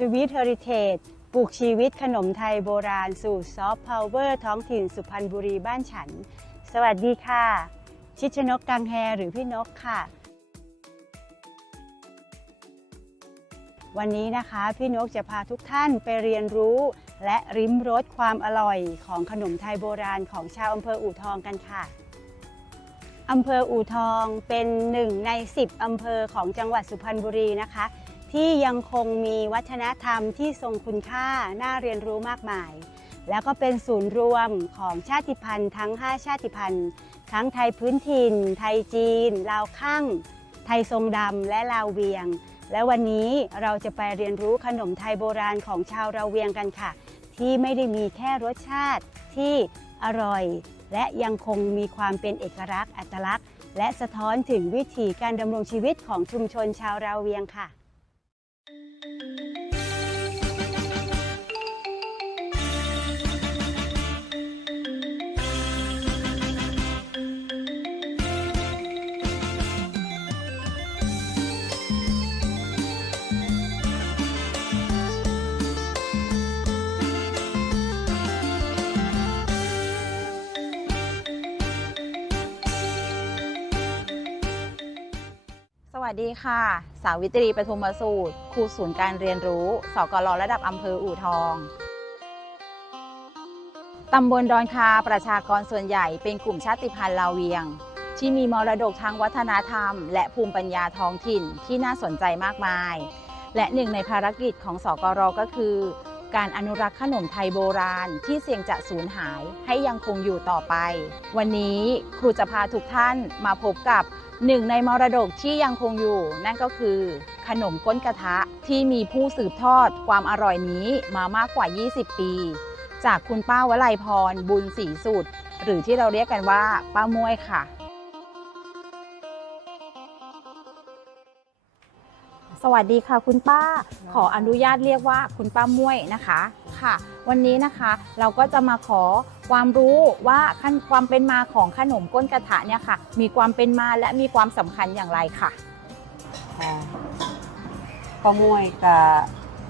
สวีทเฮอริเทจปลูกชีวิตขนมไทยโบราณสู่ซอฟต์พาวเวอร์ท้องถิ่นสุพรรณบุรีบ้านฉัน สวัสดีค่ะ ชิดชนกกังแฮหรือพี่นกค่ะ วันนี้นะคะพี่นกจะพาทุกท่านไปเรียนรู้ และริมรสความอร่อยของขนมไทยโบราณของชาวอำเภออู่ทองกันค่ะอำเภออู่ทองเป็นหนึ่งใน 10 อำเภอของจังหวัดสุพรรณบุรีนะคะ ที่ยังคงมีวัฒนธรรมที่ทรงคุณค่าน่าเรียนรู้มากมาย แล้วก็เป็นศูนย์รวมของชาติพันธุ์ทั้ง 5 ชาติพันธุ์ ทั้งไทยพื้นถิ่น ไทยจีน ลาวข้างไทยทรงดำและลาวเวียง และวันนี้เราจะไปเรียนรู้ขนมไทยโบราณของชาวเราเวียงกันค่ะ ที่ไม่ได้มีแค่รสชาติที่อร่อย และยังคงมีความเป็นเอกลักษณ์อัตลักษณ์ และสะท้อนถึงวิถีการดำรงชีวิตของชุมชนชาวเราเวียงค่ะ ส วัสดีค่ะ สาวิตรีปทุมสูตร ครูศูนย์การเรียนรู้ สกลระดับอำเภออู่ทอง ตำบลดอนคาประชากรส่วนใหญ่เป็นกลุ่มชาติพันธุ์ลาวเวียง ที่มีมรดกทางวัฒนธรรม และภูมิปัญญาท้องถิ่นที่น่าสนใจมากมาย และหนึ่งในภารกิจของสกรก็คือ การอนุรักษ์ขนมไทยโบราณ ที่เสี่ยงจะสูญหายให้ยังคงอยู่ต่อไป วันนี้ครูจะพาทุกท่านมาพบกับ หนึ่งในมรดกที่ยังคงอยู่นั่นก็คือขนมก้นกระทะที่มีผู้สืบทอดความอร่อยนี้มามากกว่า 20 ปี จากคุณป้าวลัยพรบุญศรีสุด หรือที่เราเรียกกันว่าป้ามวยค่ะ สวัสดีค่ะคุณป้าขออนุญาตเรียกว่าคุณป้ามวยนะคะ ค่ะ วันนี้นะคะเราก็จะมาขอความรู้ว่าขั้นความเป็นมาของขนมก้นกระทะเนี่ยค่ะ มีความเป็นมาและมีความสำคัญอย่างไรค่ะ ค่ะป้ามวยก็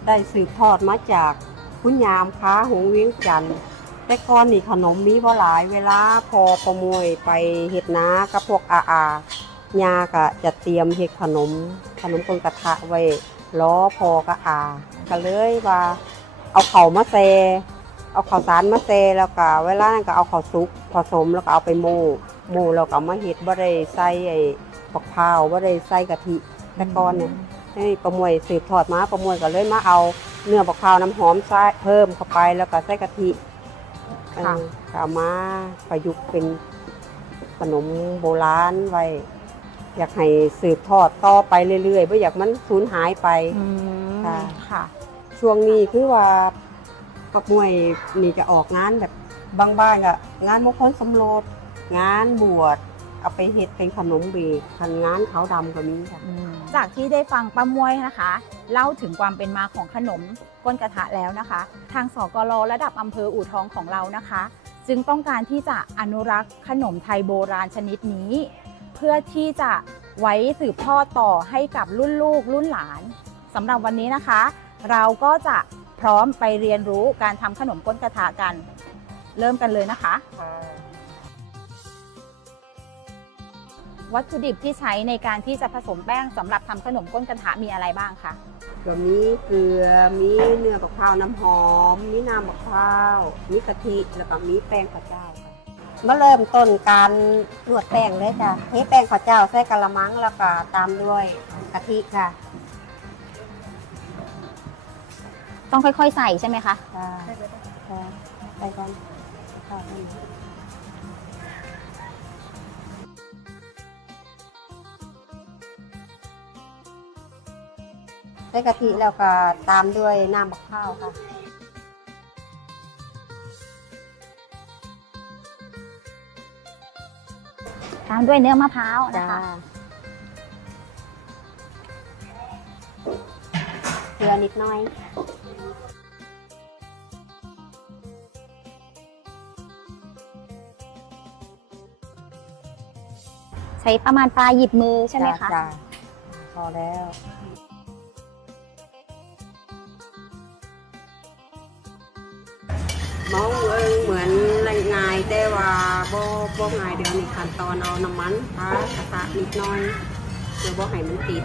ได้สืบทอดมาจากคุณยามค้าหงเวียงจันทน์แต่ก่อนนี่ขนมมีบ่หลายเวลาพอป้ามวยไปเฮ็ดนากับพวกอาอาญาก็จะเตรียมเฮ็ดขนม ขนมกนกระทะไว้ล้อพอกับอา ก็เลยว่า เอาเข่าวมาแซเอาข้าวสารมาแซแล้วก็เวลานั้นก็เอาข้าวสุกผสมแล้วก็เอาไปโม่โม่แล้วก็เอามาเฮ็ดบ่ได้ใส่ไอ้ปักพร้าวบ่ได้ใส่กะทิแต่ก่อนเนี่ยให้ประมวยสืบทอดมาประมวยก็เลยมาเอาเนื้อบักพร้าวน้ำหอมใส่เพิ่มเข้าไปแล้วก็ใส่กะทิค่ะเออก็เอามาประยุกต์เป็นขนมโบราณไว้ อยากให้สืบทอดต่อไปเรื่อยๆไม่อยากมันสูญหายไป อืมค่ะ ค่ะ ช่วงนี้คือว่าปักมวยนี่จะออกงานแบบบางบ้านก็งานมงคลสมรสงานบวชเอาไปเฮ็ดเป็นขนมเบรกคันงานขาวดำก็มีค่ะ จากที่ได้ฟังป้ามวยนะคะ เล่าถึงความเป็นมาของขนมก้นกระทะแล้วนะคะ ทางสกลระดับอำเภออู่ทองของเรานะคะ จึงต้องการที่จะอนุรักษ์ขนมไทยโบราณชนิดนี้ เพื่อที่จะไว้สืบทอดต่อให้กับรุ่นลูกรุ่นหลานสำหรับวันนี้นะคะ เราก็จะพร้อมไปเรียนรู้การทำขนมก้นกระทะกัน เริ่มกันเลยนะคะ วัตถุดิบที่ใช้ในการที่จะผสมแป้งสำหรับทำขนมก้นกระทะมีอะไรบ้างคะก็มีเกลือ มีเนื้อบักพร้าวน้ำหอม มีน้ำบักพร้าว มีกะทิแล้วก็มีแป้งข้าวเจ้าค่ะมาเริ่มต้นการนวดแป้งเลยจ้ะเทแป้งข้าวเจ้าใส่กะละมังแล้วก็ตามด้วยกะทิค่ะ ต้องค่อยๆใส่ใช่ไหมคะค่ะค่ะไปก่อนค่ะใส่กะทิแล้วก็ตามด้วยน้ำบักพร้าวค่ะตามด้วยเนื้อมะพร้าวนะคะเกลือนิดหน่อย ช้ประมาณปลายหยิบมือใช่ไหมคะจ้าพอแล้ว มองเอิงเหมือนไง่ายแต่ว่าบ่บ่ง่ายเดี๋ยวนี้ขั้นตอนเอาน้ำมันปลากระทะนิดหน้อยเดี๋ยวบ่ให้มันติด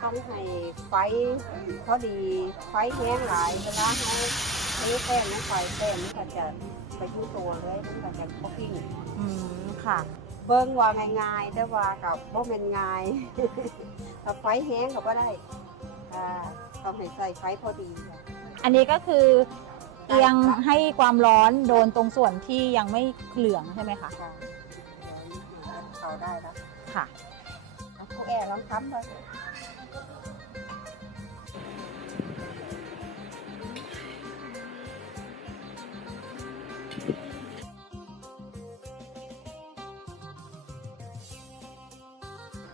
ทำให้ไฟพอดีไฟแห้งหลายเวลาให้ให้แป้งไม่ไฟแป้งมันก็จะไปยุ่ตัวเลยมันก็จะพอกิ้งอืมค่ะ เบิ่งว่าง่ายๆแต่ว่ากับบ่แม่นง่ายถ้าไฟแห้งก็บ่ได้อ่าต้องให้ใส่ไฟพอดีค่ะอันนี้ก็คือเอียงให้ความร้อนโดนตรงส่วนที่ยังไม่เหลืองใช่ไหมคะ ค่ะเดี๋ยวนี้เข้าได้แล้วค่ะ เอาผู้แอร์ลองทำไป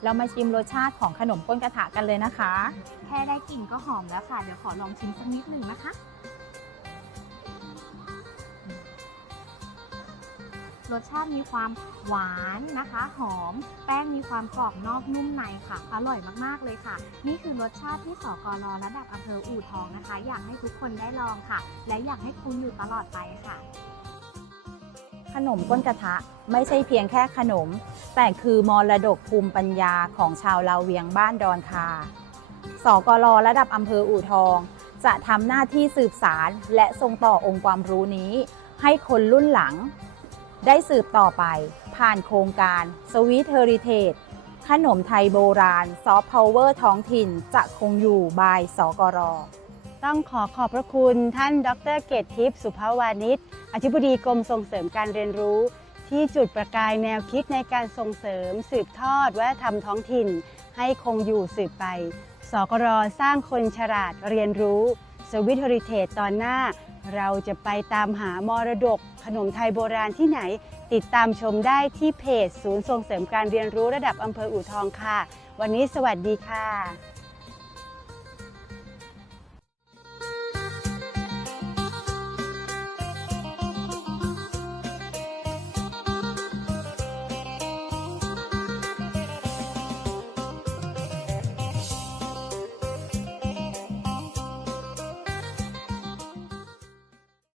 เรามาชิมรสชาติของขนมก้นกระทะกันเลยนะคะ แค่ได้กลิ่นก็หอมแล้วค่ะ เดี๋ยวขอลองชิมสักนิดหนึ่งนะคะ รสชาติมีความหวานนะคะ หอม แป้งมีความกรอบนอกนุ่มในค่ะ อร่อยมากๆเลยค่ะ นี่คือรสชาติที่สกรระดับอำเภออู่ทองนะคะ อยากให้ทุกคนได้ลองค่ะ และอยากให้คุณอยู่ตลอดไปค่ะ นมก้นกระทะ ไม่ใช่เพียงแค่ขนม แต่คือมรดกภูมิปัญญาของชาวลาวเวียงบ้านดอนคา สกรระดับอำเภออู่ทอง จะทำหน้าที่สืบสารและส่งต่อองค์ความรู้นี้ ให้คนรุ่นหลัง ได้สืบต่อไป ผ่านโครงการสวีทเฮอริเทจขนมไทยโบราณซอฟต์พาวเวอร์ท้องถิ่นจะคงอยู่บายสกร ต้องขอขอบพระคุณท่าน ดรเกตทิพย์สุภาวานิชอธิบดีกรมส่งเสริมการเรียนรู้ ที่จุดประกายแนวคิดในการส่งเสริม สืบทอดวัฒนธรรมท้องถิ่น ให้คงอยู่สืบไป สกรสร้างคนฉลาดเรียนรู้ สวิทเฮอริเทจตอนหน้า เราจะไปตามหามรดก ขนมไทยโบราณที่ไหน ติดตามชมได้ที่เพจ ศูนย์ส่งเสริมการเรียนรู้ระดับอำเภออู่ทองค่ะ วันนี้สวัสดีค่ะ